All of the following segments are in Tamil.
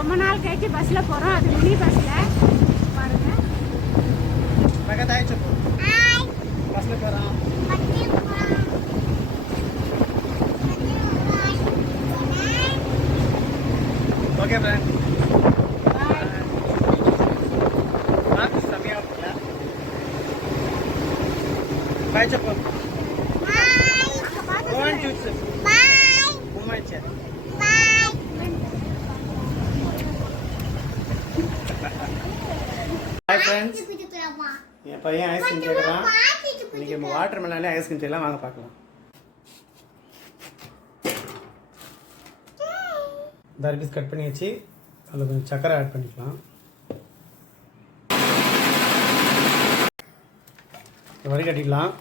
ரொம்ப நாள் கழிச்சு பஸ்ஸில் போகிறோம். அது மினி பஸ்ஸில் பாருங்கள். பஸ்ஸில் போகிறோம். Okay friend. செம்மையாக இருக்குல்ல? பாய் சப்போ. ஹாய் ஃப்ரெண்ட்ஸ், என் பையன் ஐஸ்கிரீம் கேட்குறான். இன்றைக்கி நம்ம வாட்டர் மெலன்ல ஐஸ்கிரீம் செய்யலாம், வாங்க பார்க்கலாம். தர்பீஸ் கட் பண்ணி வச்சு அதில் கொஞ்சம் சக்கரை ஆட் பண்ணிக்கலாம். வடிகட்டிக்கலாம்.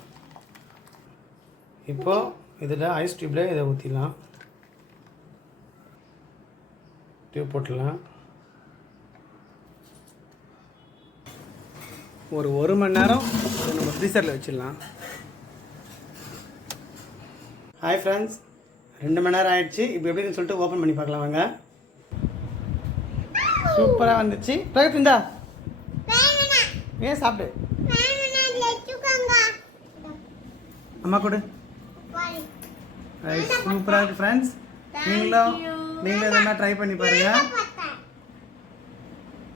இப்போது இதில் ஐஸ் டியூப்பில் இதை ஊற்றிடலாம். டியூப் போட்டுடலாம். ஒரு மணி நேரம் நம்ம ஃப்ரீசரில் வச்சிடலாம். ஹாய் ஃப்ரெண்ட்ஸ், 2 மணி நேரம் ஆயிடுச்சு. இப்போ எப்படின்னு சொல்லிட்டு ஓப்பன் பண்ணி பார்க்கலாம் வாங்க. சூப்பராக வந்துச்சு. பிரகத் ஏன் சாப்பிடு. அம்மா கொடு. சூப்பராக இருக்குது ஃப்ரெண்ட்ஸ். நீங்களும் இதெல்லாம் ட்ரை பண்ணி பாருங்கள்.